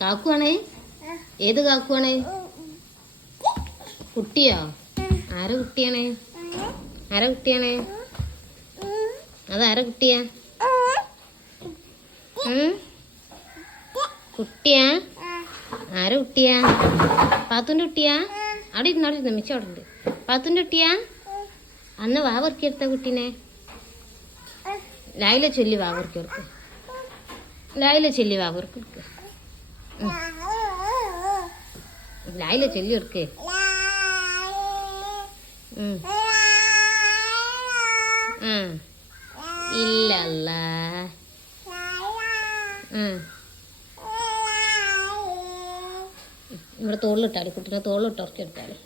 കാക്കുവാണേ? ഏത് കാക്കുവാണേ? കുട്ടിയോ? ആരെ കുട്ടിയാണേ? ആരെ കുട്ടിയാണേ? അതാരെ കുട്ടിയാ? കുട്ടിയാ? ആരെ കുട്ടിയാ? പാത്തുൻ്റെ കുട്ടിയാ? അവിടെ ഇരുന്ന് മിച്ച അവിടെ ഉണ്ട്. പാത്തുൻ്റെ കുട്ടിയാ? അന്ന് വാവർക്കിയെടുത്ത കുട്ടീനെ ലായിലെ ചൊല്ലി വാവർക്കി കൊടുക്ക്. ലായിലെ ചൊല്ലി വാവർക്കി കൊടുക്ക്. ലായിലെ ചൊല്ലി കൊടുക്ക്. ഇല്ലല്ല. ഇവിടെ തോളിലിട്ടാല് കുട്ടീനെ തോളിലിട്ട് ഉറക്കി എടുത്താല്.